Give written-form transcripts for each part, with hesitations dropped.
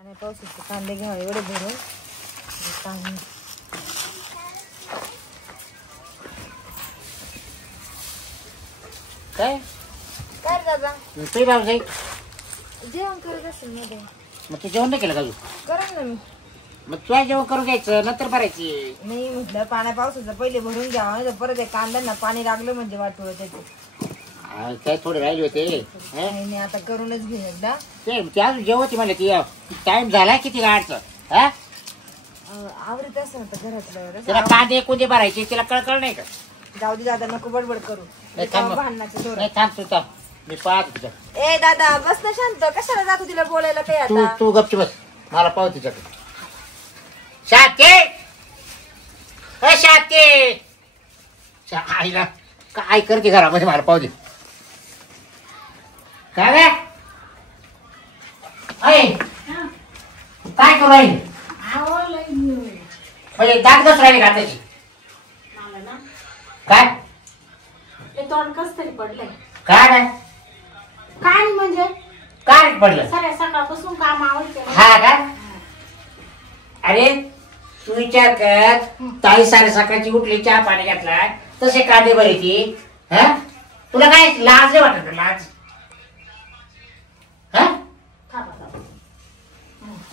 आणि पावसाचे कांदे घ्यावा एवढे भरून काय काय दादा ते बाबा जेवण करत असेल मध्ये. मग तू जेवण नाही केलं का तू? करेन ना मी. मग तुला जेवण करून घ्यायचं नंतर भरायची. नाही म्हटलं पाण्या पावसाचं पहिले भरून घ्यावा नाही तर परत एक कांद्यांना पाणी लागलं म्हणजे वाटवलं त्याचे. काय थोडे राहिले होते नाही आता करूनच घेईन एकदा. ते अजून जेवती म्हणले ती टाइम झाला किती गाडचं हा आवडत असं तर घरातलं तिला कांदे कुंदे भरायचे तिला कळकळ नाही का? जाऊ दे दादा नको बडबड करू. भांडणाचं धोरण. नाही थांब तू थांब मी पाहतो तुझं. ए दादा बस ना शांत कशाला जातो तिला बोलायला काय तू आता. तू गपची बस मला पाहू तिच्याकडे. शाते शाते आईला काय करते घरामध्ये मला पाहू दे. काय रे काय करू राहील म्हणजे दात कस राहिले का त्याची काय तोंड कस तरी पडलंय. काय नाही काय म्हणजे काय पडलं सगळ्या सकाळपासून काम आवडते. हा का अरे तू विचार कर ताई साडे सकाळची उठली चहा पाणी घातला तसे कांदे बरे ती हा तुला काय लाज नाही वाटत लाज हा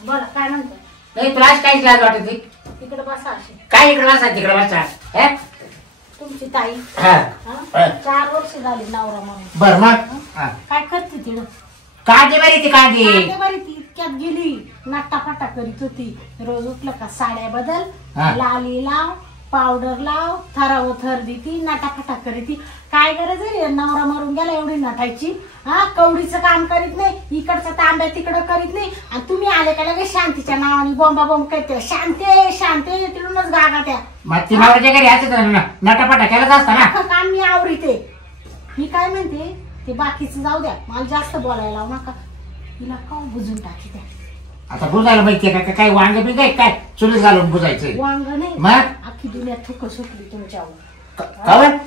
बरं काय म्हणतो नाही तुला आज काहीच लाज वाटत नाही. तिकडे बसा अशी काय इकडे बसा तिकडे बसा हा तुमची ताई हा 4 वर्ष झाली नवरा म्हणून. बर मग काय करते तिकडं कांदे बरी ती कांदे बरी ती इतक्यात गेली नाटाफाटा करीत होती. रोज उठलं का साड्या बदल लाली लाव पावडर लाव थराव थर देती नाटाफाटा करीती. काय गरज आहे नवरा मरून गेला एवढी नटायची. हा कवडीचं काम करीत नाही इकडचा तांब्या तिकडं करीत नाही आणि तुम्ही आले का लगेच शांतीच्या नावाने बोंबा बोंब करते. शांते शांते तिकडूनच गागा त्या मग ती नवऱ्याच्या घरी असं नटापटा केलाच असता ना काम मी आवडीते. मी काय म्हणते ते बाकीचं जाऊ द्या मला जास्त बोलायला लावू नका. तिला का बुजून टाकी द्या. आता बुजायला माहितीये का काय वांग बी काय चुलीत घालून बुजायचं वांग नाही मग अख्खी दुनिया थुक सुटली तुमच्यावर. काय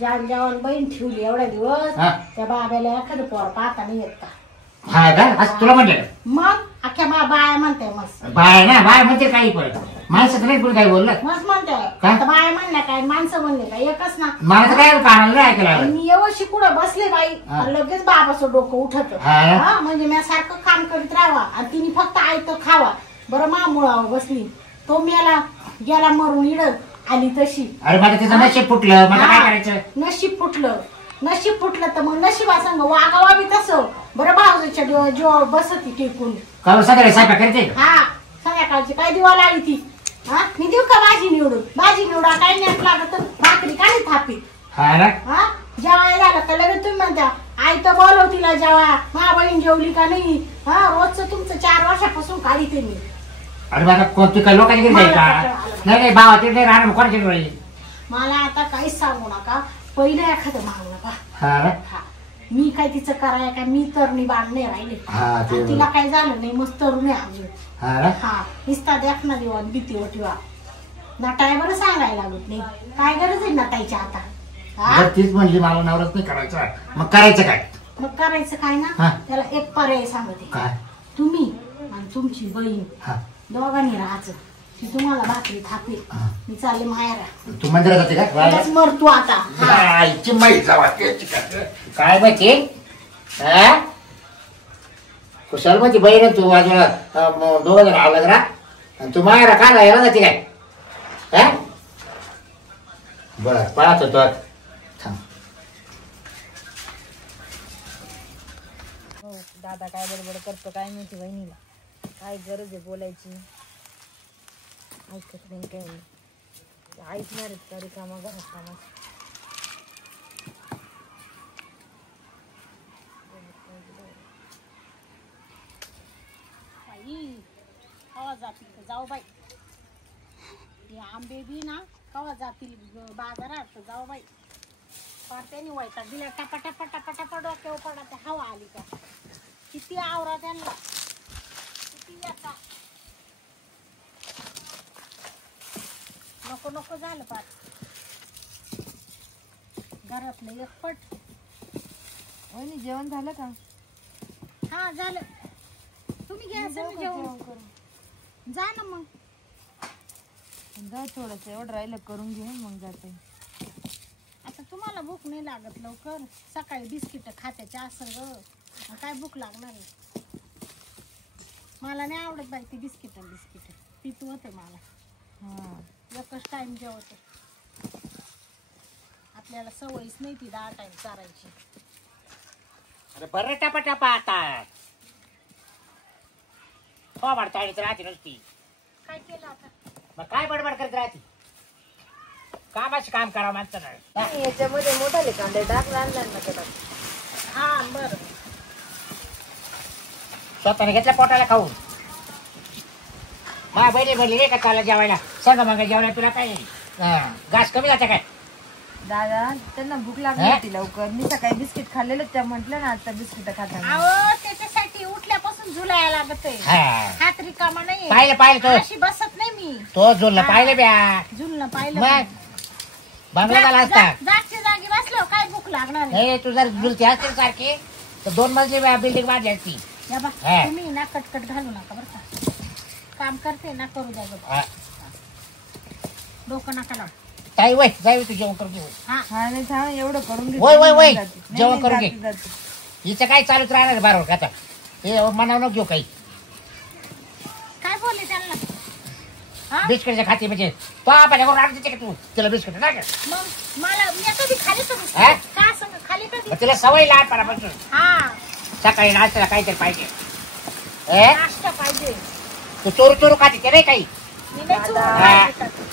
जान जाऊन बहीण ठेवली एवढ्या दिवस त्या बाब्याला एखादं पोर पाहता नाही येत का? हा का असं तुला म्हणलं मग अख्ख्या बाया म्हणते मस्त बाय ना बाय म्हणते काही परत माणसं नाही पुढे काही बोललं मस्त म्हणते आता बाया म्हणल्या काय माणसं म्हणले काय एकच ना. मला काय कानाला नाही ऐकायला मी एवढी कुठं बसले बाई लगेच बाबाचं डोकं उठत म्हणजे मी सारखं काम करीत राहावा आणि तिने फक्त आयतं खावा. बरं मामुळावर बसली तो मेला गेला मरून इडत आली तशी. अरे माझं तिचं नशीब फुटलं मला काय करायचं. नशीब फुटलं तर मग नशिबा संग वागावा बी तसं. बरं भाऊच्या जीवावर बसती टेकून सगळे स्वयंपाक करते हा संध्याकाळची काय दिवा लावी ती. हा मी देऊ का भाजी निवडून भाजी निवडा काय नेट लागत भाकरी काय थापी. हा जेवाय झालं का लगेच तुम्ही म्हणता आई तर बोलव तिला जेवा मा बहीण जेवली का नाही. हा रोजचं तुमचं 4 वर्षापासून काढीते मी. अरे माझा कोणती काय लोकांची घरी जाईल का नाही भावाची नाही राहणार कोणाची राहील. मला आता काहीच सांगू नका पहिलं एखादं मागू नका. मी काय तिचं कराय काय मी तरणी बांधणे राहिले तिला काय झालं नाही मस्त तरुण आहे अजून. हा निस्ता देखना देवा भीती वाटवा नटाय बरं सांगायला लागत नाही. काय गरज आहे नटायची आता. तीच म्हणली मला नवराच नाही करायचं मग करायचं काय. मग करायचं काय ना त्याला एक पर्याय सांगते काय तुम्ही आणि तुमची बहीण दोघांनी राहायचं. ती तुम्हाला भाकरी थापे मी चालले माहेरा. तू मंदिरात जाते का मरतो आता काय माहिती कुशाल मध्ये बहीण तू बाजूला 2 जण आला जरा आणि तू माहेरा का यायला जाते काय बर पाहत होतो दादा काय बडबड करतो काय माहिती बहिणीला. काय गरज आहे बोलायची ऐकत नाही काही नाही ऐकणार आहेत का रिकामा घरात कामा. कवा जातील जाऊ बाई हे आंबे बी ना कवा जातील बाजारात जाऊ बाई. त्याने वैताग दिला टपा टपा टपा टपा डोक्यावर पडा हवा आली का किती आवरा त्यांना किती येता नको नको झालं पार घरातलं एकपट. जेवण झालं का? हा झालं. तुम्ही घ्यायचं ना जेवण करून. जा ना मग. जा थोडस एवढं राहिलं करून घे मग जाते. आता तुम्हाला भूक नाही लागत लवकर. सकाळी बिस्किट खात्याचे असं ग. काय भूक लागणार आहे. मला नाही आवडत बाई ती बिस्किट पितू होते मला. एकच टाइम जेवते. आपल्याला सवयच नाही ती 10 टाइम चारायची. अरे बरं टपा आता हो बडताळीच राहते नुसती. काय केलं आता. मग काय बडबड करत राहते. कामाशी काम करावं माणसानं. याच्यामध्ये मोठाले कांदे टाक आणला ना त्याला. हा बरं. स्वतःने घेतल्या पोटाला खाऊन. मा बहिणी भरली रे का चालला जेवायला. सांग मग जेवायला तुला काय घास कमी जाते काय. दादा त्यांना भूक लागली होती लवकर. मी सकाळी बिस्किट खाल्लेलं त्या म्हटलं ना आता बिस्किट खाताना. अहो त्याच्यासाठी उठल्यापासून झुलायला लागत आहे. हात रिकामा नाही. पाहिलं तो अशी बसत नाही मी. तो झुलला पाहिलं ब्या. झुलणं पाहिलं. मग बंगला झाला असता. जागच्या जागी बसलो काय भूक लागणार आहे. नाही तू जर झुलती असतील सारखी तर 2 मजली बिल्डिंग बांधली असती. या बा तुम्ही ना कटकट घालू नका बरं का. काम करते ना करू द्या बघ. डोकं नका लाव. ताई वय जाऊ तू जेवण करून घे. हा नाही थांब एवढं करून घे. वय जेवण करून घे. हिचं काय चालूच राहणार बरोबर का आता. हे मनाव नको घेऊ काही. काय बोलले त्यांना. बिस्किटच्या खाती म्हणजे तो आपण देते का तू तिला बिस्किट ना. मग मला मी कधी खाली तर का सांग खाली कधी. तिला सवय लहानपणापासून. हा सकाळी नाश्त्याला काहीतरी पाहिजे. नाश्ता पाहिजे. तू चोरू खाते ते नाही काही. मी नाही चोरू हा. खाते.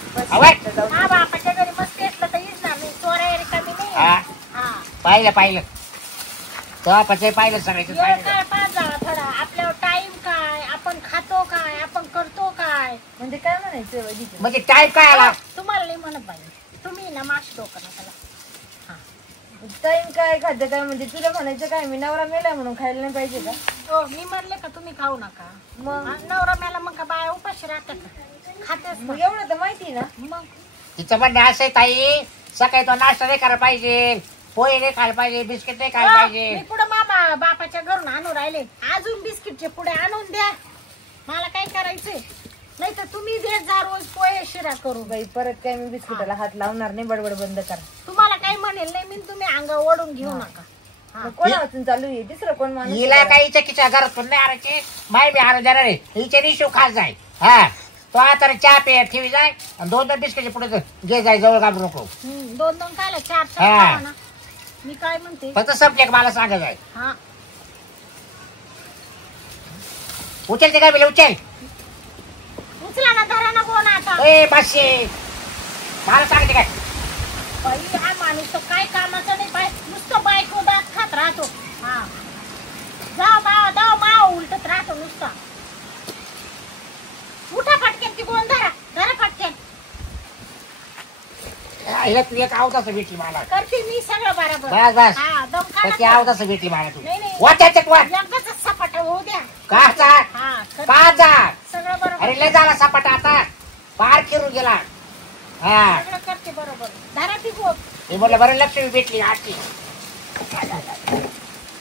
हा बापाच्या घरी मस्त असलं तर येईल ना. मी चोराय रिकामी नाही. हा पाहिलं तो आपण पाहिलं सगळ्याचं काय पाच जावा थोडा. आपल्यावर टाइम काय. आपण खातो काय. आपण करतो काय. म्हणजे काय म्हणायचं म्हणजे टाईम काय आला. तुम्हाला नाही म्हणत बाई. तुम्ही ना माश डोकं नका लावू. टाइम काय खाद्य काय म्हणजे तुला म्हणायचं काय मी नवरा मेलाय म्हणून खायला नाही पाहिजे का. हो मी म्हणले का तुम्ही खाऊ नका. मग नवरा मेला मग का बाया उपाशी राहतात का. खातेच मग एवढं तर माहिती ना. मग तिचं म्हणणं असं आहे ताई सकाळी तो नाश्ता नाही करायला पाहिजे. पोहे नाही खायला पाहिजे. बिस्किट नाही खायला पाहिजे. मी पुढे मामा बापाच्या घरून आणून राहिले. अजून बिस्किटचे पुढे आणून द्या. मला काय करायचंय. नाही तर तुम्ही देत जा रोज पोहे शिरा करू. बाई परत काय मी बिस्किटाला हात लावणार नाही. बडबड बंद करा. तुम्हाला काही म्हणेल नाही मी. तुम्ही अंग ओढून घेऊ नका. कोण वाचून चालू आहे दुसरं कोण माणूस. हिला काही चकीच्या घरात पण नाही आणायची. माय बी आणून देणार आहे. हिच्या निशू खात जाय. हा तो आता चहा पे ठेवी जाय. 2 बिस्किटचे पुढे घे जाय. जवळ घाबरू नको. 2 खायला 4 खावा ना. मी काय म्हणते फक्त सब्जेक्ट मला सांगा जाय. हा उचल ते काय बिल उचल. उचला ना धरा ना कोण आता. ए पाचशे मला सांगते काय. बाई हा माणूस तर काय कामाचा नाही. बाय नुसतं बायको दात खात राहतो. हा जाव माव उलटत राहतो नुसता. उठा फटक्यान ती कोण धरा फटक्यान. हिला तू एक आवताच भेटली मला. करते मी सगळं बरोबर. बस हा दम ती काढा. आवताच भेटली मला तू. नाही वाचायचं वा एकच सपाट होऊ द्या. का जा हा का जा. सगळं बरोबर. अरे लय झाला सपाट आता. पार फिरून गेला. हा सगळं करते बरोबर. धरा ती गोप. हे म्हणलं बरं लक्ष्मी भेटली आजची.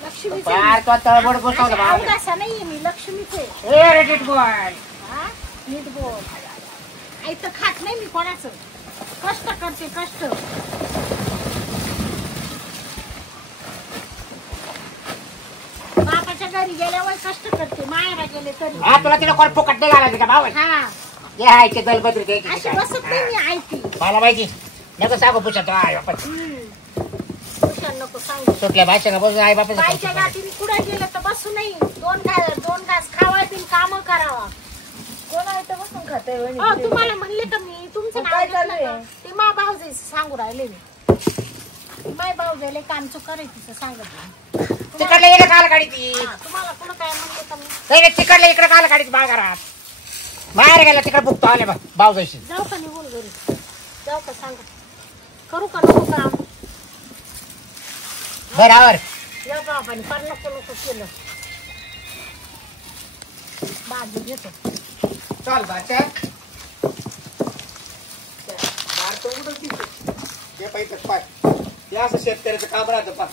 लक्ष्मी पार तो तळबड घुसवलं बाबा. अवदासा नाहीये मी. लक्ष्मीचे. ए रेडिट बॉय. हा नीट बोल. आई तर खात नाही मी कोणाचं. कष्ट करते कष्ट. बापाच्या घरी गेल्यावर कष्ट करते. मायाला गेले तरी. हा तुला तिला कोण फुकट नाही घालायचं का भाऊ. हा हे हायचे दलबद्री द्यायची अशी बसत नाही मी. ऐकते. मला माहिती नको सांगू पुषत आई बापा हुशार नको सांगू. सुटल्या भाषा बसून आई बापा. बाईच्या गाठीने कुठे गेलं तर बसू नाही. 2 घास खावायचे काम करावा. कोण आहे तर बसून खाते. तुम्हाला म्हणले का मी तुमचं नाव काय घेतलं चालू का? आहे? ते मा भाऊजी सांगू राहिले मी. माय भाऊजाले काम करायचं सांगत. तिकडलं इकडे काल काढी ती. तुम्हाला कुठं काय म्हणले का मी. नाही तिकडलं इकडे काल काढी ती बाजारात. बाहेर गेला तिकडे बुकतो आले बघ भाऊजाशी. जाऊ का निघून घरी. जाऊ का सांगा. करू का नको काम. बराबर या बाबाने फार नको केलं. बाजू घेतो. चाल बाच्या हे पाहिजे पाय. हे असं शेतकऱ्याचं काम राहतं पा.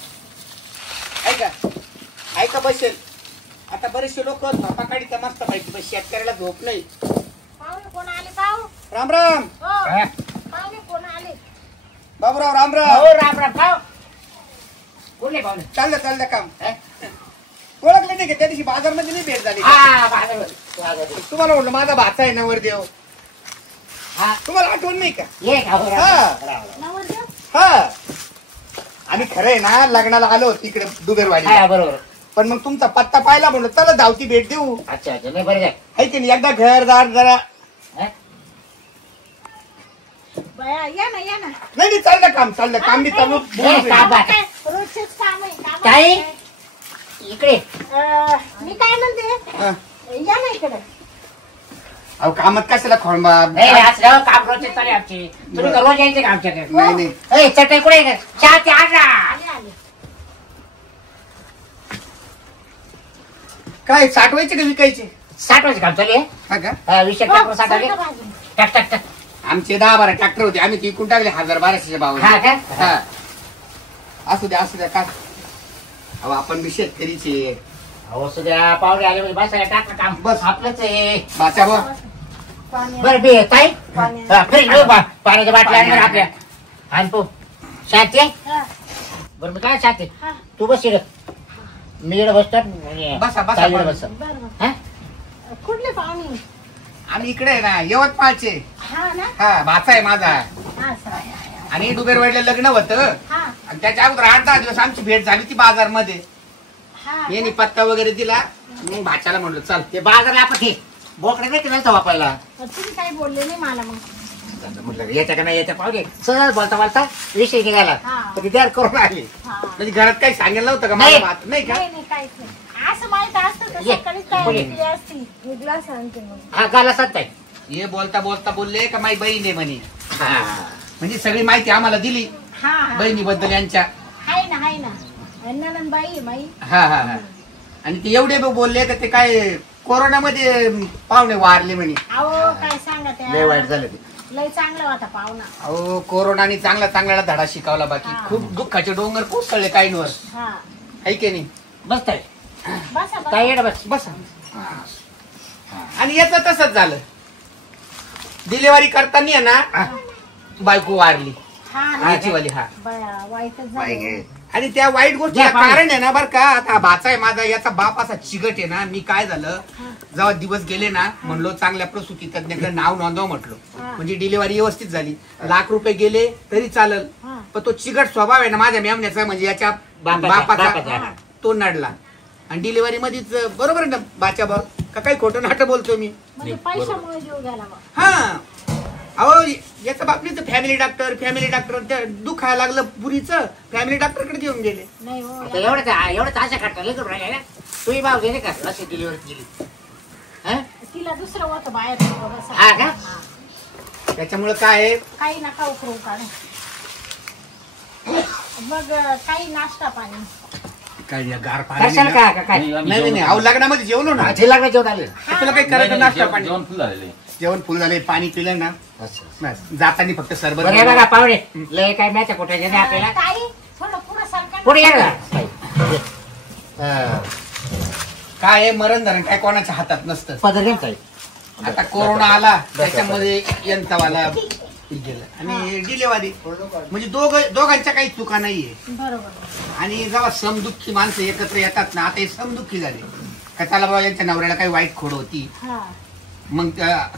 ऐका बसेल आता बरेचसे लोक काढी तर मस्त पाहिजे पण शेतकऱ्याला झोप नाही. पाहुणे कोण आले पाहू? राम राम हो, पाहुणे कोण आले? बाबूराव राम राम. हो राम राम पाव कुठले पाहुणे चाललं काम. ओळखलं नाही का त्या दिवशी बाजारमध्ये नाही भेट झाली? हा बाजार तुम्हाला म्हटलं माझा भाचा आहे नवरदेव. हा तुम्हाला आठवण नाही का? ये का हो, राम हा. राम. नवरदेव? हा आम्ही खरं आहे ना लग्नाला आलो तिकडे दुबेरवाडी. हा बरोबर. पण मग तुमचा पत्ता पाहिला म्हणून चला धावती भेट देऊ. अच्छा अच्छा नाही बरं काय आहे की नाही एकदा घरदार जरा. बया, या ना या ना. नाही चाललं काम मी चालू. काम बा. काय? रोजचेच काम आहे काम ताई आहे. इकडे मी काय म्हणते हा. या ना इकडे. अहो कामात कशाला खोळंबा. नाही असं काम रोजचे चालले आमचे तुम्ही का रोज यायचे का आमच्याकडे नाही चटई कुठे आहे? चहा ते आण ना. आले आले. काय साठवायचे का विकायचे? साठवायचं काम चालू हा का? आहे विषय हो, ट्रॅक्टर साठवले सरका बाजूला. टाक टाक टाक आमचे 10-12 ट्रॅक्टर होते आम्ही विकून टाकले 1000-1200 भाव. हा का हा असू द्या काय. अहो आपण बी शेतकरीचे. हो सध्या पाहुणे आले म्हणजे बसायला टाकलं काम बस. आपलंच आहे बाचा बा. पाणी बरं बे ताई पाणी. फ्रीज पाण्याच्या बाटल्या आणणार आपल्या आणतो शांती हा, बरं मी काय शांती हा. तू बस इकडं मी इकडे बसतो बसा, बसा. ताई इकडे बस बरं बरं. हा कुठले पाहुणे? आम्ही इकडे आहे ना यवतमाळचे. हा ना. हा भाचा आहे माझा. हा सर. आणि दुबेरवाडीला लग्न होतं हा आणि त्याच्या अगोदर 8-10 दिवस आमची भेट झाली ती बाजारमध्ये. हा. यांनी पत्ता वगैरे दिला. मग भाच्याला म्हणलं चल. ते बाजारला आपण घे बोकडे नाही केलं वापरायला तुम्ही काही बोलले नाही मला मग. म्हटलं याच्या का नाही याच्या पाहुणे सहज बोलता विषय निघाला हा. तर ती तयार करून आली हा. म्हणजे घरात काही सांगितलं नव्हतं का नाही. माझा भात नाही का? नाही नाही काहीच नाही. असं माहित असतं तर ये. सकाळीच तयारी बोल. केली असती. मी ग्लास आणते मग. हा गाला साथ ताई हे बोलता बोलले का माझी बहीण आहे म्हणे. हा म्हणजे सगळी माहिती आम्हाला दिली हा हा. बहिणीबद्दल यांच्या. आहे ना आहे ना. नंदनबाई आहे माई. हा आणि ते एवढे बोलले का ते काय कोरोनामध्ये पाहुणे वारले म्हणे. अहो काय सांगा लय वाईट त्या झालं ते लय चांगला होता पाहुणा. अहो कोरोनाने चांगला धडा शिकवला. बाकी हा. खूप दुःखाचे डोंगर कोसळले काहींवर. हा आहे की नाही? बस ताई बसा ताई बसा. येडं बस बस. आणि याचं तसंच झालं. डिलिव्हरी करताना आहे ना बायको वारली हा ना. याची वाली. हा बया वाईटच झालं. आणि त्या वाईट गोष्टीचं घ्या पाणी. कारण आहे ना बरं का आता भाचा आहे माझा याचा बाप असा चिगट आहे ना. मी काय झालं जेव्हा दिवस गेले ना म्हणलो चांगल्या प्रसूती तज्ञाकडे नाव नोंदव म्हटलो. हा. म्हणजे डिलिव्हरी व्यवस्थित झाली. ₹1,00,000 गेले तरी चालल. हा. पण तो चिगट स्वभाव आहे ना माझ्या मेमण्याचा म्हणजे याच्या बापाचा. बापाचा तो नडला. आणि डिलिव्हरी मध्येच बरोबर आहे ना बाच्या बाप का काही खोटं नाटक बोलतो मी. म्हणजे पैशामुळे जीव गेला बा. हा अहो याचा बाप नाही तर फॅमिली डॉक्टर दुखायला लागलं पुरीचं फॅमिली डॉक्टरकडे घेऊन गेले. नाही हो आता एवढं आशा काढता लय करून राहिल्या ना तुम्ही भाव गेले का अशी डिलिव्हरी केली हा तिला दुसरं होतं बाहेर बसा. हा का? हा. त्याच्यामुळे काय आहे, काही नका उकरू काढ. मग काही नाश्ता पाणी. काय गार कशाला पाणी का काय नाही अहो लग्नामध्ये जेवलो ना. ते लागलं जेवण आले तुला काही करायचं नाश्ता पाणी जेवण फुल झालेले. जेवण फुल झाले पाणी पिलं ना बस जातानी फक्त सरबत बरं हे बघा पाहुणे लय काय मॅच कुठायचे नाही आपल्याला ताई थोडं पुढं सरका. पुढे या ना ताई. काय आहे, मरण धरण काय कोणाच्या हातात नसतं. पदर घेऊन ताई आता कोरोना आला त्याच्यामध्ये यंत्रवाला गेलं आणि डिलेवरी म्हणजे दोघांच्या काही चुका नाहीये. बरोबर. आणि जेव्हा समदुःखी माणसं एकत्र येतात ना आता हे समदुःखी झाले का त्याला बाबा यांच्या नवऱ्याला काही वाईट खोड होती हा. मग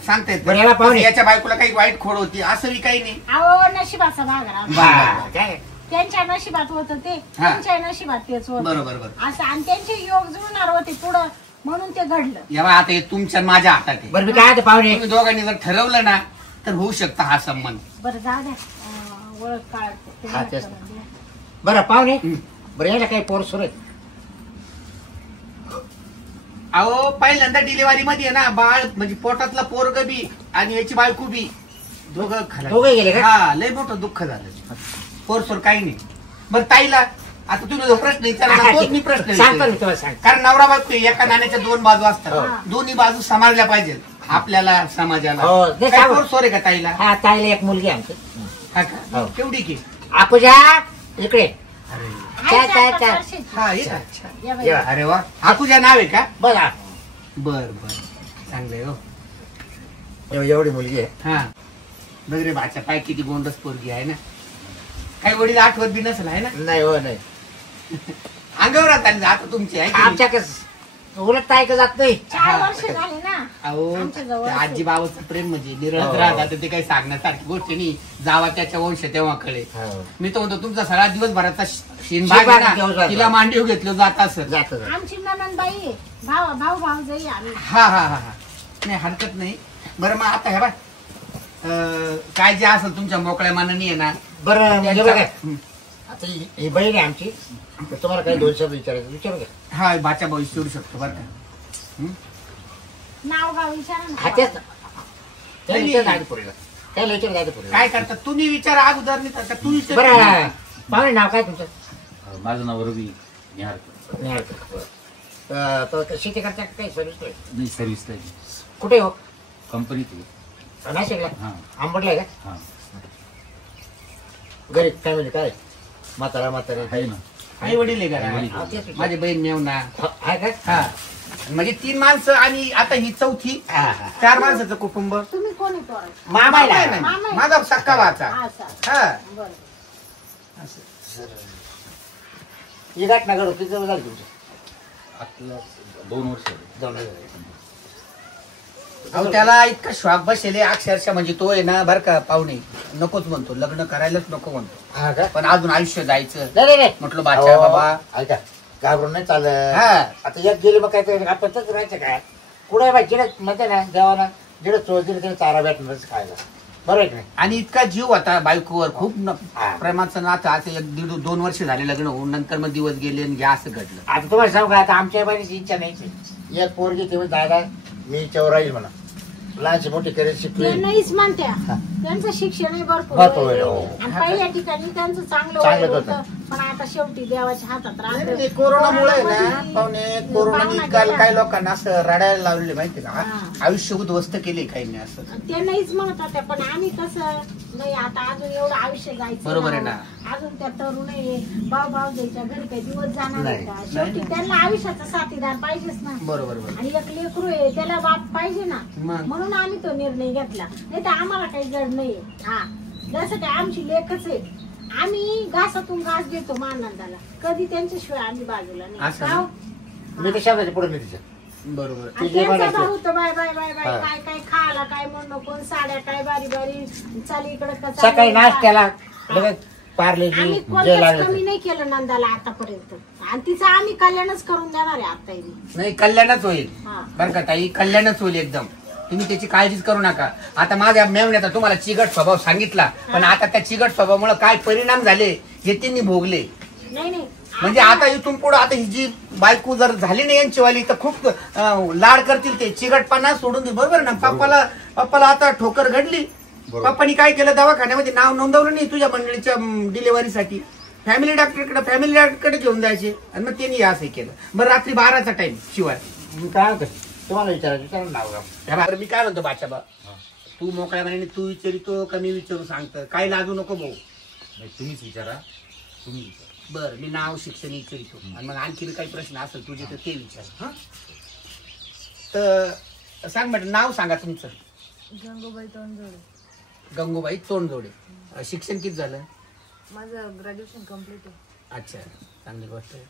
सांगता येत बरं, याला पाहुणे. याच्या बायकोला काही वाईट खोड होती असंही काही नाही. अहो नशिबाचा भाग राहतो. बा, काय त्यांच्या नशिबात होतं ते हा. त्यांच्या नशिबात तेच होतं. बरोबर असं आणि त्यांचे योग जुळणार होते पुढं म्हणून ते घडलं. जेव्हा आता हे तुमच्या आणि माझ्या हातात आहे. बरं मी काय ते पाहुणे तुम्ही दोघांनी जर ठरवलं ना तर होऊ शकता हा संबंध. बरं जाऊ द्या ओळख काढते. हा, तेच. बरं पाहुणे बरं यायला काही पोर सुरू आहेत अहो पहिल्यांदा डिलिव्हरी मध्ये ना बाळ म्हणजे पोटातला पोरग बी आणि याची बायको बी दोघं दोघंही गेले का? हा लय मोठं दुःख झालं. पोरसोर काही नाही. बरं ताईला आता तुम्ही जो प्रश्न विचारला तोच मी प्रश्न सांगतो विचारेन. मी तुम्हाला सांग कारण नवरा बायको एका नाण्याच्या दोन बाजू हा. असतात. दोन्ही बाजू समजल्या पाहिजे आपल्याला समाजाला. हो, ते काय सांगू. पोरसोर आहे का ताईला? हा ताईला एक मुलगी आहे आमची हा का? हो. केवढी की? आपुजा इकडे अरे काय आहे काय आता काय वर्षाची. हा हे का? अच्छा. या बाई. जेवा. अरे वा आकुजा नाव आहे का? बघा बर बर चांगलंय हो. एवढी मुलगी आहे. हा बघ रे बाच्या पाय किती गोंडस पोरगी आहे ना. काही वडील आठवत बी नसेल आहे ना. नाही हो नाही अंगावर आता तुमची आहे की नाही? आमच्या कस उलट ऐक जात नाही. 4 वर्ष झाली ना अहो आमच्या जवळ त्या आजी बाबाचं प्रेम म्हणजे निरळच हो. राहतात ते काही सांगण्यासारखी गोष्ट नाही. जावा त्याच्या वंश तेव्हा कळे. हो. मी तो म्हणतो तुमचा सगळा दिवसभराचा शिनभाग भाग आहे घेऊन ना जातो. तिला मांडीव घेतलं जात असत. जात आमची ननंदबाई आहे. भाऊ जाई आम्ही. हा हा हा हा नाही हरकत नाही. बरं मग आता हे बा काय जे असेल तुमच्या मोकळ्या मानाने आहे ना. बरं म्हणजे बघा हं. आता ही बहीण आहे आमची तर तुम्हाला काही 2 शब्द विचारायचं विचारू का? हा बाच्या भाऊ विचारू शकतो बरं का. हं? नाव गाव विचारा हा ना. तेच त्याला विचार जायचं पुरीला त्याला विचार जायचं पुरीला. काय करतात तुम्ही विचार अगोदर नाही तर तू विचार. बरं पाहुणे नाव काय तुमचं? माझं नाव रवी निहारकर. निहाळकर. तो शेती करता का काही सर्विस नाही सर्व्हिसला कुठे हो? कंपनीत. नाशिकला हां आंबटला आहे का? हां घरी फॅमिली काय म्हातारा म्हातारे आहे ना. आई वडील आहे आई-वडील. हा, का? तेच विचार. माझे बहीण मेवना. आहे का? हा म्हणजे 3 माणसं आणि आता ही चौथी हा, हा. 4 माणसाचं कुटुंब. तुम्ही कोणी पोरं? मामा आहे नाही, ना? नाही. मामा आहे. माझा सक्का वाचा. हा सर. हा बरं. ही घटना घडत जवळ झाली तुमची आपलं 2 वर्ष झाली. जाऊन अहो त्याला इतका शॉक बसेल अक्षरशः म्हणजे तो आहे ना बरं का पाहुणे नकोच म्हणतो लग्न करायलाच नको म्हणतो. हा का? पण अजून आयुष्य जायचं नाही नाही म्हटलं बाच्या अहो, बाबा. ऐका घाबरून नाही चालत. हा आता एक गेली मग काय ते आपण तसं राहायचं काय कुठे बाई जिडत म्हणते ना देवाना जिडत चोर दिली त्याने चारा भेटणारच खायला बरोबर आहे की नाही? आणि इतका जीव होता बायकोवर खूप हा. प्रेमाचं प्रेमाचं नातं आता 1-2 वर्ष झाले लग्न होऊन नंतर मग दिवस गेले आणि हे असं घडलं. आता तुम्हाला सांगू का आता आमच्या बाईची इच्छा नाहीच एक पोरगी तेव्हा दादा मी चौर राहील म्हणा लहानशी मोठी करेल ते शिकली नाहीच म्हणत्या त्यांचं शिक्षणही भरपूर भरपूर आहे. आहे, हो. आणि पहिल्या ठिकाणी त्यांचं चांगलं चांगलं वय होतं. होतं. पण आता शेवटी देवाच्या हातात राहतं. ते कोरोनामुळे ना कोरोनामध्ये पाहुणे कोरोनाने पाहुणा इतका गेला. काही लोकांना असं रडायला लावले माहिती का हा. आयुष्य उद्ध्वस्त केले काही नाही असं. ते नाहीच म्हणत होत्या पण आम्ही कसं नाही आता अजून एवढं आयुष्य जायचं बरोबर आहे ना. अजून त्या तरुण आहे भाऊ जायच्या घरी काही दिवस जाणार आहे का नाही, शेवटी नाही. त्यांना आयुष्याचा साथीदार पाहिजेच ना. बरोबर बरोबर. आणि एक लेकरू आहे त्याला बाप पाहिजे ना. मग. म्हणून आम्ही तो निर्णय घेतला नाही तर आम्हाला काही जड नाहीये. हा जसं काय आमची लेखच आहे आम्ही घासातून घास देतो मानंदाला कधी त्यांच्याशिवाय आम्ही बाजूला नाही असं का हो? मी तर शब्दाच्या पुढे मी तिच्या बरोबर. आणि ते जे त्यांचा म्हणायचं. भाऊ तर बाय बाय बाय बाय हा. काय काय खायला काय म्हणणं कोण साड्या काय बारी बारी चाली इकडं का चाली सकाळी इकडं. नाश्त्याला लगेच पार्लेजी आम्ही जे कोणतंच लागलं कमी ते. नाही केलं नंदाला आतापर्यंत आणि तिचं आम्ही कल्याणच करून देणार आहे आता इथे. नाही कल्याणच होईल हा. बरं का ताई कल्याणच होईल एकदम. तुम्ही त्याची काळजीच करू नका. आता माझ्या मेवण्याचा तुम्हाला चिकट स्वभाव सांगितला पण आता त्या चिकट स्वभावामुळे काय परिणाम झाले हे त्यांनी भोगले. नाही नाही म्हणजे आता इथून पुढे आता ही जी बायको जर झाली नाही यांची वाली तर खूप लाड करतील ते चिकटपणा सोडून दे बरोबर ना. पप्पाला आता ठोकर घडली. पप्पानी काय केलं दवाखान्यामध्ये नाव नोंदवलं नाही तुझ्या मंडळीच्या डिलिव्हरीसाठी. फॅमिली डॉक्टरकडे घेऊन जायचे आणि मग त्यांनी असं केलं. बरं रात्री 12चा टाइम शिवाय मी काय म्हणतो तुम्हाला विचारायचं नाव गाव बरं मी काय म्हणतो बादशाबा तू मोकळ्या मनाने तू विचारितो कमी विचारू सांगतं काही लाजू नको भाऊ. नाही तुम्हीच विचारा. तुम्ही विचारा. बरं मी नाव शिक्षण विचारितो आणि मग आणखी काही प्रश्न असेल तुझे तर ते विचार. हा तर सांग म्हटलं नाव सांगा तुमचं. गंगूबाई तोंडजोडे. गंगूबाई तोंडजोडे. शिक्षण किती झालं? माझं ग्रॅज्युएशन कम्प्लीट आहे. अच्छा चांगली गोष्ट आहे.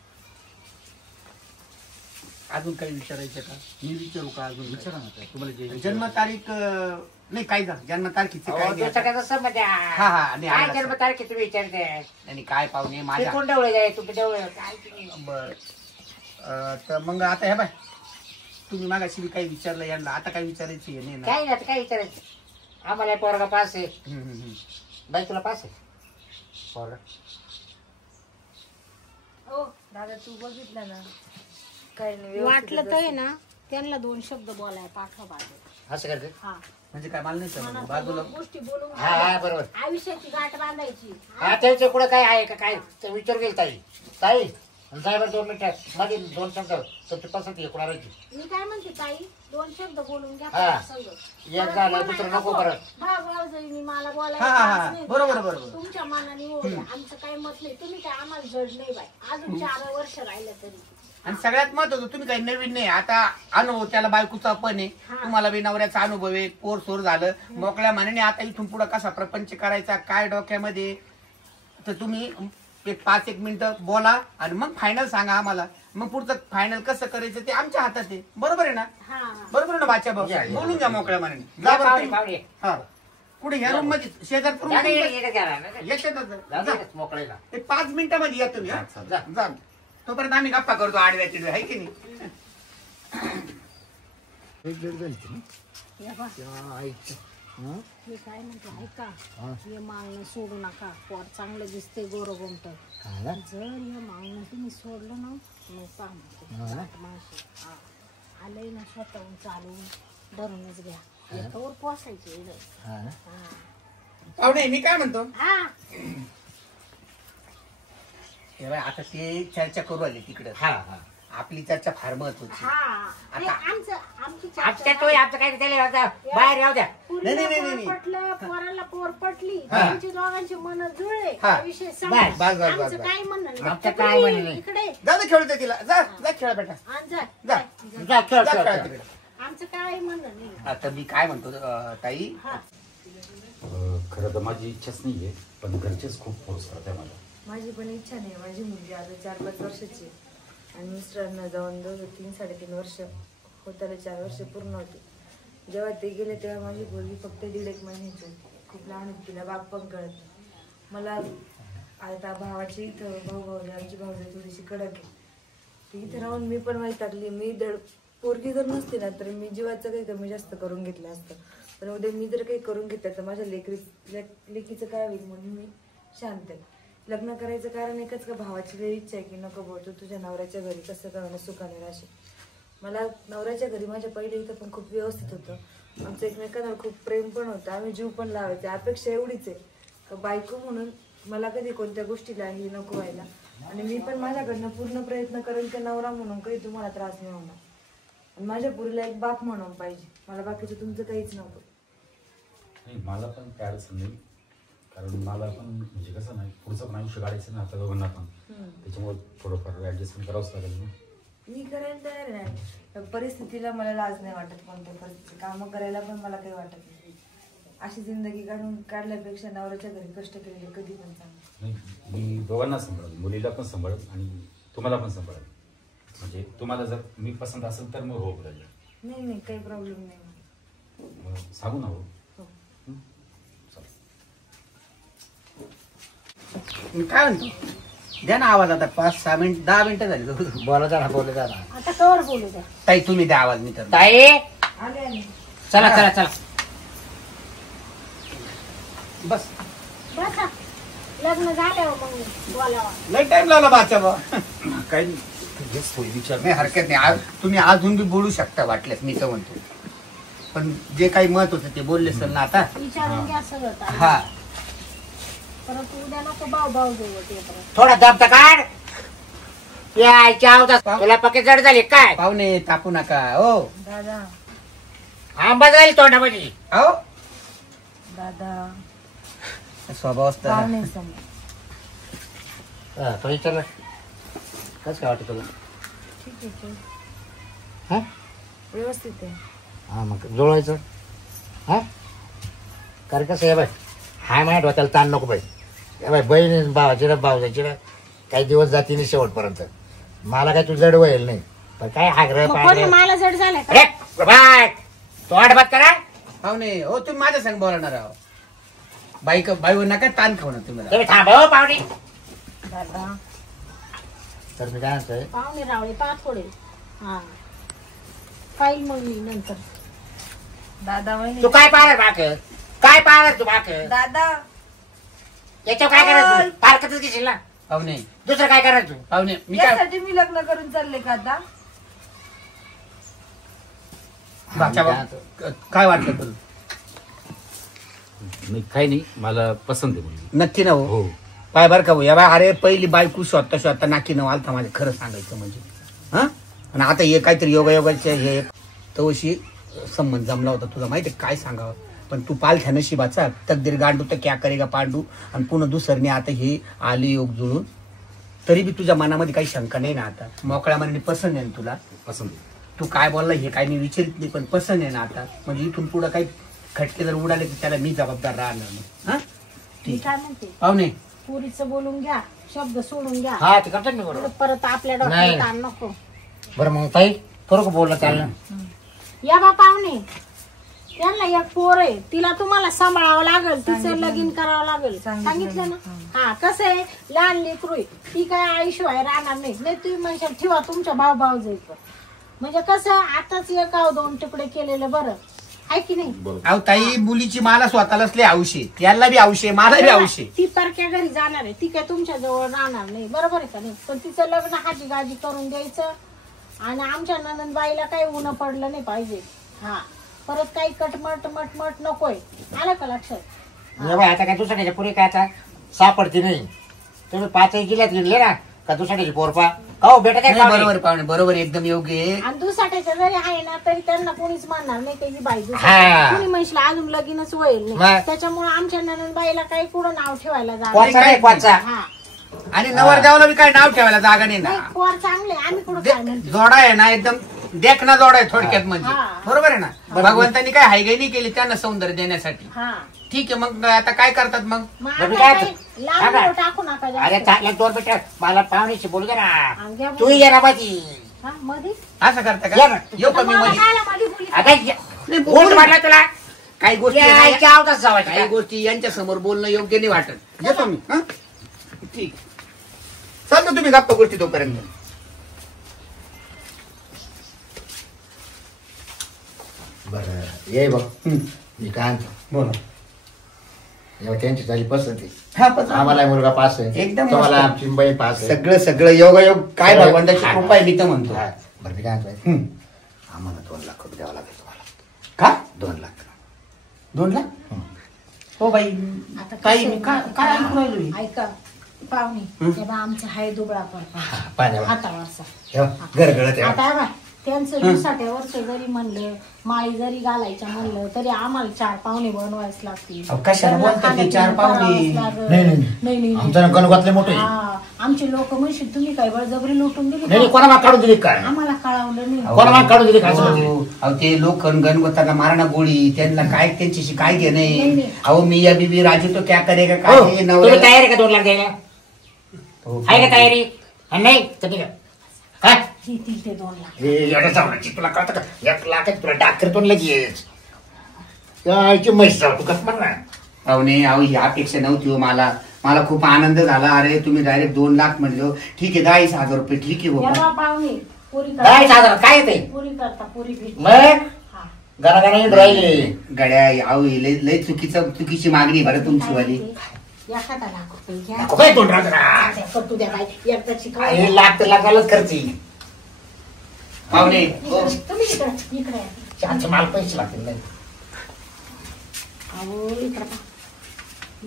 अजून काही विचारायचं का? मी विचारू का अजून? विचारा ना काय. तुम्हाला जे जन्मतारीख नाही काय झालं जन्मतारखेची काय नाही आता. त्याचं संबंध आहे. हा हा नाही काय आलं जन्म लक्षात. तारखे तुम्ही विचारते आणि काय पाहुणे माझ्या कोण डवळे जाय तुम्ही डवळे काय तुम्ही बर तर मग आता हे बाय तुम्ही मागाशी बी काही विचारलं यांना आता काय विचारायची आहे नाही ना. काय नाही काय विचारायचं आम्हाला पोरगा पास आहे बाई तुला पास आहे पोरगा हो दादा तू बघितलं ना काही नाही वाटलं तर आहे ना त्यांना 2 शब्द बोलाय पाठवा बाजू. असं करते हा म्हणजे काय मला नाही समजलं मनात बाजूला. 2 गोष्टी बोलून हा हा बरोबर आयुष्याची गाठ बांधायची. हा त्याच्या कुठं काय आहे का काय ते विचार गेल ताई ताई साहेब 2 मिनिटं मध्ये 2 शब्द तुमची पसंती आहे कोणाची. मी काय म्हणते ताई 2 शब्द बोलून घ्या हा. सगळं. एक झालं दुसरं नको परत. भाऊजाईनी मला बोलायला हा, हा, त्रास नाही. बरोबर, बरोबर. तुमच्या मनाने बोलू आमचं काही मत नाही. तुम्ही काय आम्हाला जड नाही बाई. अजून 4 वर्ष राहिलं तरी. आणि सगळ्यात महत्वाचं तुम्ही काही नवीन नाही. आता अनुभव त्याला बायकोचा पण आहे, तुम्हाला बी नवऱ्याचा अनुभव आहे, पोर सोर झालं मोकळ्या मानाने. आता इथून पुढे कसा प्रपंच करायचा काय डोक्यामध्ये, तर तुम्ही एक 5-1 मिनिटं बोला आणि मग फायनल सांगा आम्हाला. मग पुढचं फायनल कसं करायचं ते आमच्या हातात आहे. बरोबर आहे ना? हा. बरोबर आहे ना बाच्या भाऊ? या. बोलून घ्या मोकळ्या मानाने. जा जा बरं पाहुणे, तुम्ही. पाहुणे. हा कुठे ह्या रूम मध्ये शेजार जा दे, येडे करा ना. येतात जा दे, मोकळेला. 5 मिनिटामध्ये या तुम्ही. हा? जा. जा तोपर्यंत आम्ही गप्पा करतो आडव्या तिडव्या आहे की नाही. या बा. मी काय म्हणते ऐका हे मागणं सोडू नका. पोर चांगलं दिसते गोरगोमट. जर हे मागणं तुम्ही सोडलं ना मग सांगते आलंय ना स्वतःहून चालून धरूनच घ्या. याच्यावर पोसायचे पाहुणे मी काय म्हणतो, हा. हे बाय, आता ते चर्चा करू आले तिकडे. हा हा. आपली चर्चा फार महत्वाची. हा. नाही, आमची आमच्या तो आमचं काय त्याला आता बाहेर राहू द्या. पुरीला नाही, पोर नाही. पटलं, पोराला पोर पटली, हा. त्यांची दोघांची मन जुळले. हा. विषय बस, संपला. बस, बस, आमचं बस. काय म्हणणं नाही. आमचं काय म्हणणं नाही. इकडे जा ना खेळू दे तिला. जा जा खेळा बेटा. आण जा. जा जा खेळ जा खेळ, खेळा खेळ. तिकडे. आमचं काय म्हणणं नाही. आता मी काय म्हणतो ताई, हा. खरं तर माझी इच्छाच नाहीये, पण घरचेच खूप फोर्स करताय मला. माझी पण इच्छा नाही. माझी मुलगी आता 4-5 वर्षाची आहे. आणि मिस्टरांना जाऊन 3-3.5 वर्ष होताना 4 वर्ष पूर्ण होते. जेव्हा ते गेले तेव्हा माझी मुलगी फक्त 1.5 महिन्याची होती. खूप लहान होती. तिला बाप पण कळत नाही. मला आता भावाची इथं भाऊ आमची भावजाई थोडीशी कडक आहे. ती इथं राहून मी पण माहीत टाकली. मी पोरगी जर नसते ना तर मी जीवाचं काही कमी जास्त करून घेतलं असतं. पण उद्या मी जर काही करून घेतलं तर माझ्या लेकीचं काय होईल म्हणून मी शांत आहे. लग्न करायचं कारण एकच का भावाची लई इच्छा आहे की नको बोलतो तुझ्या नवऱ्याच्या घरी कसं करणं सुखाने राहशील. मला नवऱ्याच्या घरी माझ्या पहिले इथं पण खूप व्यवस्थित होतं. आमचं एकमेकांवर खूप प्रेम पण होतं. आम्ही जीव पण लावायचे. अपेक्षा एवढीच आहे का बायको म्हणून मला कधी कोणत्या गोष्टीला ही नको व्हायला. आणि मी पण माझ्याकडनं पूर्ण प्रयत्न करेन की नवरा म्हणून काही तुम्हाला त्रास नाही होणार. आणि माझ्या पुरीला एक बाप म्हणून पाहिजे. मला बाकीचं तुमचं काहीच नको. नाही, मला पण काय अडचण नाही, कारण मला पण म्हणजे कसं नाही पुढचं पण आयुष्य काढायचं ना आता दोघांना पण. त्याच्यामुळे थोडंफार ऍडजस्टमेंट करावंच लागेल ना. मी करायला तयार नाही. परिस्थितीला मला लाज नाही वाटत. कोणत्या परिस्थिती कामं करायला पण मला काही वाटत नाही. अशी जिंदगी काढल्यापेक्षा नवऱ्याच्या घरी कष्ट केलेले कधी पण चांगलं. नाही, मी दोघांना सांभाळेल, मुलीला पण सांभाळेल आणि तुम्हाला पण सांभाळेल. म्हणजे तुम्हाला जर मी पसंत असेल तर मग हो बोलायला. नाही काही प्रॉब्लेम नाही. मग सांगू ना हो. मी काय म्हणतो, द्या ना आवाज. आता 5-6 मिनिट 10 मिनिटं झाली. बोला जा ना, बोला जा ना. आता कवर बोलू द्या. ताई तुम्ही द्या आवाज. मी तर ताई आले चला चला चला. बस बसा. लग्न झाल्यावर मग बोलावा. लई टाइम लावला बाच्या बा. काही नाही, हेच थोडी विचार नाही हरकत नाही. तुम्ही अजून बी बोलू शकता वाटल्यास. मी तर म्हणतो पण जे काही मत होतं ते बोलले सर ना आता. विचारून घ्या सगळं ताई. हा परत उद्या नको भाऊ देऊ ते परत. थोडा दमता काढ. यायच्या अवधास तुला पक्के जड झाली काय? पाहुणे तापू नका हो. दादा आंबा जाईल तोंडामध्ये. हो दादा स्वभाव असतं ना. पाहुणे समोर. हा, तो विचारला कसं काय वाटतं तुला? ठीक आहे चल. हा व्यवस्थित आहे. हा मग जुळवायचं. हा कारण कसं आहे बाय, हाय माझ्या डोक्याला ताण नको बाई. बाय बहीण भावाची भाव जायची ना काही दिवस जाती नाही शेवटपर्यंत. मला काय तू जड व्हायला नाही. पण काय आग्रह मग कोणी पाहिजे. मला जड झालाय का? अरे बाय तो आडबात करा. पाहुणे हो तुम्ही माझ्या संग बोलणार आहो. बाईवर नका ताण खाऊ ना तुम्ही. तुम्ही थांबा हो पाहुणे. दादा तर मी काय म्हणतोय, पाहुणे रावळे पाच थोडे. हा पाहिल मग मी नंतर. दादा वहिनी. तू काय पाहणार बाक, काय पाहणार तू बाक? दादा याच्यावर काय करणार तू? फारकतच घेशील ना. पाहुणे दुसरं काय करणार तू? पाहुणे मी काय यासाठी मी लग्न करून चालले का आता? बाच्या बा, काय वाटलं तुला? नाही, काही नाही, मला पसंत आहे मुलगी. नक्की ना हो. हो पाय बर का भाऊ, या बाय अरे पहिली बायको स्वतः नाकी न आलता माझे, खरं सांगायचं म्हणजे. हा आणि आता हे काहीतरी योगायोगाचे हे तवशी संबंध जमला होता तुला माहिती काय सांगावं. पण तू पालथ्या नशिबाचा, तकदीर गांडू तर क्या करेगा पांडू. आणि पुन्हा दुसरने आता हे आली योग जुळून, तरी बी तुझ्या मनामध्ये काही शंका नाही ना आता? मोकळ्या मनाने पसंत आहे ना तुला? पसंत. तू काय बोलला हे काय मी विचारित नाही, पण पसंत आहे ना आता? म्हणजे इथून पुढे काही खटके जर उडाले तर त्याला मी जबाबदार राहणार नाही. हा मी ठीक काय म्हणते, पाहुणे पुरीचं बोलून घ्या, शब्द सोडून घ्या. हा ते करतो ना मी बरोबर. परत आपल्या नाही. डोक्यात ताण नको. बरं मग ताई करू का बोलणं चालणं? या बा पाहुणे, त्यांना एक पोर आहे, तिला तुम्हाला सांभाळावं लागेल, तिचं लगीन करावं लागेल. सांगितलं ना? हा कसं आहे, लहान लेकरू आहे, ती काय आईशिवाय राहणार नाही. नाही तुम्ही म्हणशाल ठेवा तुमच्या भाऊ जायचं, म्हणजे कसं आताच एक दोन तुकडे केलेलं बरं आहे की नाही? अहो ताई, मुलीची मला स्वतःलाच लय हौशी, याला बी हौशी, मला बी हौशी. ती परक्या घरी जाणार आहे, ती काय तुमच्या जवळ राहणार नाही, बरोबर आहे का नाही? पण तिचं लग्न हाजी गाजी करून द्यायचं, आणि आमच्या ननंदबाईला काही ऊन पडलं नाही पाहिजे. हा परत काही कटमट मटमट नकोय, आलं का लक्षात? आता काय दुसऱ्याच्या पुरी काय आता सापडती नाही. तुम्ही 5 जिल्ह्यात गेले ना का दुसऱ्याची पोरपा हो भेटत आहे नाही, बरोबर पाहुणे, बरोबर एकदम योग्य आहे. आणि दुसाट्याच्या जरी आहे ना तरी त्यांना कोणीच मानणार नाही त्याची बाई. हा. कोणी म्हटलं अजून लगीनच होईल नाही, मग? त्याच्यामुळे आमच्या ननंदबाईला काही कुठं नाव ठेवायला कोणचा नाही कोणचा. जाणार. हा आणि नवरदेवाला बी काय नाव ठेवायला जागा नाही ना. नाही, पोर चांगले, आम्ही कुठं काय म्हणतो. जोडा आहे ना एकदम देखना जोडा आहे थोडक्यात म्हणजे. हा. बरोबर आहे ना? भगवंतानी काय हायगाई नाही केली त्यांना सौंदर्य देण्यासाठी. हा ठीक आहे, मग आता काय करतात मग? मग बरं, आता काय काही लांब सांगा. टाकू नका अरे जास्त. चालेल 2 मिनिटं मला पाहुण्याशी बोलू दे घ्या ना. बोलू. तू ये ना मध्ये. हा, मध्ये? असं करता या का? ना. येऊ का मी मला मध्ये? कायला मध्ये बोली? आता नाही, उलट बोलू. म्हटलं तुला काही गोष्टी आहे ना, यायच्या अवताच जावायच्या. काही गोष्टी यांच्या समोर बोलणं योग्य नाही वाटत. येतो मी. हा? ठीक. चालतो तुम्ही गप्पा गोष्टी तोपर्यंत. बरं ये बघ मी काय म्हणतो बोला. जेव्हा त्यांची झाली पसंती, हा, पण आम्हाला मुलगा पास आहे, एकदम तुम्हाला मस्त. आमची बाई पास आहे. सगळं सगळं योगायोग काय भगवंताची कृपा आहे मी तर म्हणतो. हा. बरं मी काय म्हणतोय, हम्म. आम्हाला 2 लाख रुपये द्यावं लागेल तुम्हाला. का 2 लाख. 2 लाख? हो बाई, आता काही कसं मी आहे काय ना, काय ऐकून राहिलो मी? ऐका पाहुणे, तेव्हा आमचा हाय दुबळा पडता पाण्यावर हातावरचा. गरगळत आता बघा, त्यांचं दिवसाट्या वर्ष जरी म्हणलं, माळी जरी घालायच्या म्हणलं तरी आम्हाला 4 पाहुणे बनवायच लागतील. अहो, कशाला त्यांना बोलतात ते खाण्यापिण्याचं 4 पाहुणे? करावंच लागेल. नाही, नाही, नाही, नाही. आमच्या गणगोतले मोठे हा, आमचे लोक म्हणशील तुम्ही काय बळजबरी लुटून दिली नाही का? कोणा माग काढून दिली काय? आम्हाला कळवलं नाही. कोणा माग काढून दिली काय समजली? अहो ते लोक गणगोताला मारणा गोळी, त्यांना काय त्यांच्याशी काय घेणं नाही, आहे? नाही. अहो मी या बीबी राजू तो क्या करेगा हो, काय हे तुम्ही नवऱ्याला- तयार आहे का 2 लाख द्यायला? हो. आहे का तयारी? आणि नाही तर ठीक आहे. काय देतील ते 2 लाख. हे एवढं चावण्याची तुला कळतं का? 1 लाख तुला डाकरतून लगेच यायची म्हैस जाऊ तू कसं म्हणणार? अहो नाही, अहो ही अपेक्षा नव्हती हो मला. मला खूप आनंद झाला. अरे तुम्ही डायरेक्ट 2 लाख म्हणलो. ठीक आहे, 40,000 रुपये ठीक आहे या बाबा. बा पाहुणे, पुरी काय करता, साधं काय येते पुरी करता, पुरी भेट. मग हा. गाणं गाणं राहिले. गड्या अहो ही लय लय चुकीची मागणी बरं तुमची वाली. एखादा लाख रुपये घ्या. नको काय 2 लाख ना? त्या कटू द्या बाई, एकदाची हे काय. लाख तर लाखालाच करते. पाहुणे हो. तुम्ही इकडे या. चहाचे माल पैसे लागतील नाही. अहो इकडं पहा.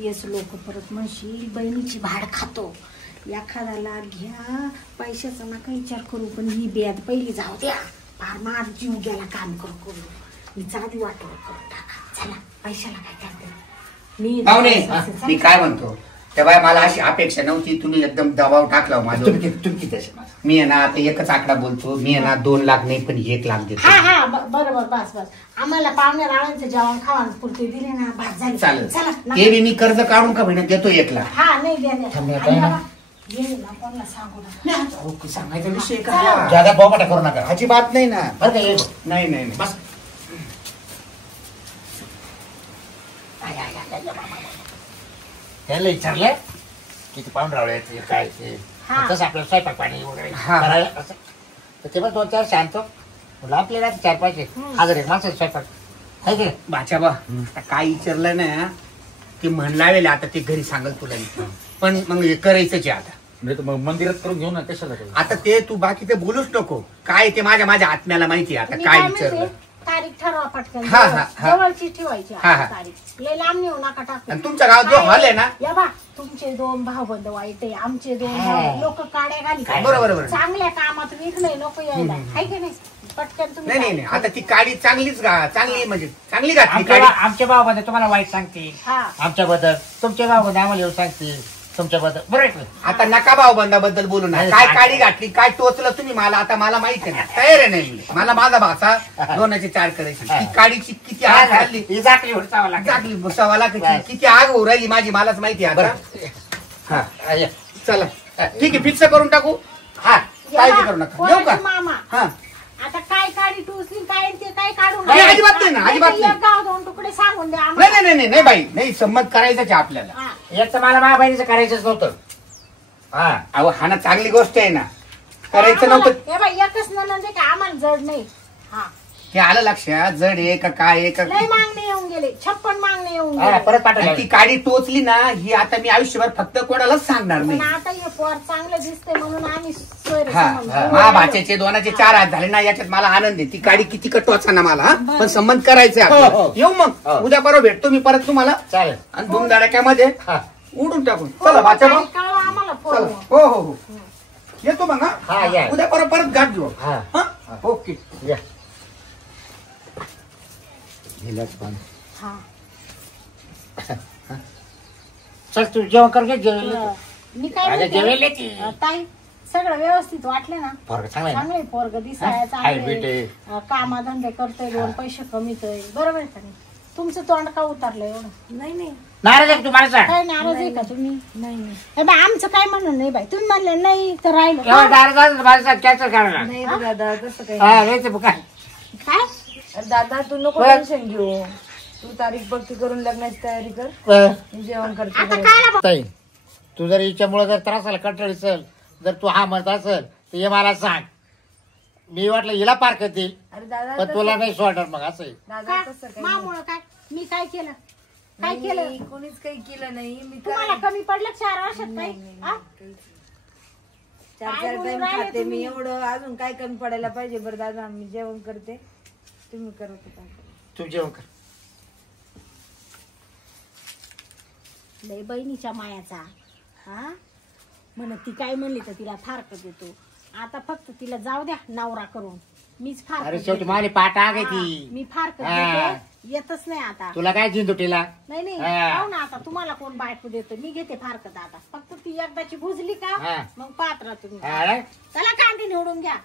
येस लोक परत म्हणशील बहिणीची भाड खातो. एखादा लाख घ्या, पैशाचा नका विचार करू, पण ही ब्याद पहिली जाऊ द्या. फार मार जीव गेला काम करू मी चांदी वाटव करून टाका. चला पैशाला काय करते मी. पाहुणे चला. मी काय म्हणतो, तेव्हा मला अशी अपेक्षा नव्हती. तुम्ही एकदम दबाव टाकला हो माझ्यावर. तुम्ही किती असेल माझं? मी आहे ना आता एकच आकडा बोलतो. मी आहे ना 2 लाख नाही पण 1 लाख देतो. हा हा बरोबर, बस बस. आम्हाला पाहुण्या रावणांचं जेवण खावा पुरते दिले ना, भात झाले. चालेल. चला ते बी मी कर्ज काढून का बहिणी देतो 1 लाख. हा नाही द्या द्या. थांब, आणि काय ना? बाबा, ये ना कोणाला सांगू नका. अहो, सांगायचा विषय चला. का? जागा बोमाटा करू नका. अजिबात नाही ना. बरं का ये बघ. नाही नाही नाही. बस त्याला विचारलं किती पाऊंड रावले काय ते हा. तसं आपलं स्वयंपाक पाणी वगैरे हा. करायला असं तर ते पण 2-4 शांत म्हणलं आपल्याला 4-5 हजार एक माणसाचा स्वयंपाक आहे की नाही? बाचा बा आता काय विचारलं ना ते म्हण लावेल आता ते घरी सांगल तुला मी. पण मग हे करायचंच आहे आता. नाही तर मग मंदिरात करून घेऊ ना, कशाला करू? आता ते तू बाकी ते बोलूच नको. काय ते माझ्या आत्म्याला माहिती आहे आता मी काय म्हणते, विचारलं. तारीख ठरवा पटकन हा, हा, हा. जवळची ठेवायची हा, हा. तारीख लय लांब नेऊ नका टाकू आणि तुमच्या गावात जो हॉल आहे ना या बा तुमचे 2 भाऊबंद वाईट आहे आमचे 2 लोक काड्या घाली बरोबर बरोबर चांगल्या कामात विकलंय लोक यायला आहे की नाही पटकन तुम्ही नाही नाही आता ती काडी चांगली म्हणजे चांगली घातली काडी आमच्या भावाबद्दल तुम्हाला वाईट सांगते हा आमच्याबद्दल तुमच्या भावाबद्दल आम्हाला येऊन सांगते तुमच्याबद्दल बरोबर आहे का? आता नका भाऊबंदाबद्दल बोलू ना काय काडी घातली काय टोचलं तुम्ही मला आता मला माहिती आहे ना तयार आहे नाही मी. मला माझा भाषा 2चे 4 करायची ती काडीची किती आग घातली ही जाकली उडचावं लागेल. जागली सवाला किती आग होऊ राहिली माझी मलाच माहिती आहे आता हा हा, ये. चला ठीक आहे फिक्स करून टाकू हा काळजी करू नका येऊ का मामा हा आता काय काढी टुसली काय ते काय काढून नाही, अजिबात नाही ना, अजिबात नाही. एक गाव 2 तुकडे सांगून द्या नाही आम्हाला. नाही नाही नाही बाई नाही संमत करायचंच आहे आपल्याला हा. एक तर मला माझ्या बहिणीचं करायचंच नव्हतं हा अहो हा ना चांगली गोष्ट आहे ना करायचं नव्हतं हे बाई एकच ननंद आहे का आम्हाला जड नाही हा हे आलं लक्षात जड आहे का काय आहे का लय मागणे येऊन गेले 56 मागणे येऊन हा, गेले परत आणि पाठवलं ती काडी टोचली ना ही आता मी आयुष्यभर फक्त कोणालाच सांगणार नाही पण आता हे पोर चांगलं दिसतंय म्हणून आम्ही सोयरे हा समजून मा भाच्याचे 2चे 4 हात झाले ना याच्यात मला आनंद आहे ती काडी किती कटवाचा ना मला हा? पण संबंध करायचंय हो, आपल्याला. हो. येऊ मग हो. उद्या बरोबर भेटतो मी परत तुम्हाला चालेल आणि धुमधडाक्यामध्ये हा उडून टाकून चला भाच्या मग कळवा आम्हाला चला फोन हो हो हो येतो मग हा, या. उद्या परत गाठ घेऊ हा. हा ओके या दिलंच पण हा चल तू जेवण कर घे जेवण मी काय अगं, म्हणते, जेवेल ती. ताई सगळं व्यवस्थित वाटलं ना पोरगं चांगलं आहे ना? चांगले पोरग दिसाय हाय, बेटे. कामाधंदे करतोय 2 पैसे कमीतोय बरोबर आहे का नाही तुमचं तोंड का उतरलं एवढं नाही नाही नाराज आहे का तू मला सांग काय नाराज आहे का तुम्ही नाही नाही ए बाई आमचं काय म्हणणं नाही बाई तुम्ही म्हणले नाही तर राहिलं केव्हा नाराज झालं तर मला सांग कॅन्सल करायला नाही रे दादा तसं काही हा नाही तर काय काय अरे दादा तू नको बरं. टेन्शन घेऊ तू तारीख बघती करून लग्नाची तयारी कर मी जेवण करते आता घरात. काय ताई तू जर हिच्यामुळे जर त्रास आला कंटाळी असेल जर तू हा म्हणत असेल तर हे मला सांग मी वाटलं हिला पार करतील अरे दादा पण तुला नाही सोडणार मग असं आहे. दादा तसं काही नाही. मामुळं काय मी काय केलं काय केलं नाही, कोणीच काही केलं नाही मी तुम्हाला करायला- कमी पडलं 4 वर्षात काही हा? चार काय चार बोलून टाइम राहिले खाते मी तुम्ही? एवढं अजून काय कमी पडायला पाहिजे बरं दादा मी जेवण करते तुम्ही करत होता तू जेवण कर लय बहिणीच्या मायाचा हा म्हण ती काय म्हणली तर तिला फारकत देतो आता फक्त तिला जाऊ द्या नवरा करून मीच फार अरे शेवटी माझी पाठ आग आहे ती मी फारकत हा. देते येतच नाही आता तुला काय जिंदुटीला नाही नाही हा. पाहू ना आता तुम्हाला कोण बायको देतो मी घेते फारकत आता फक्त ती एकदाची भुजली का हा. मग पाहत राहा तुम्ही हा रे? चला कांदे निवडून घ्या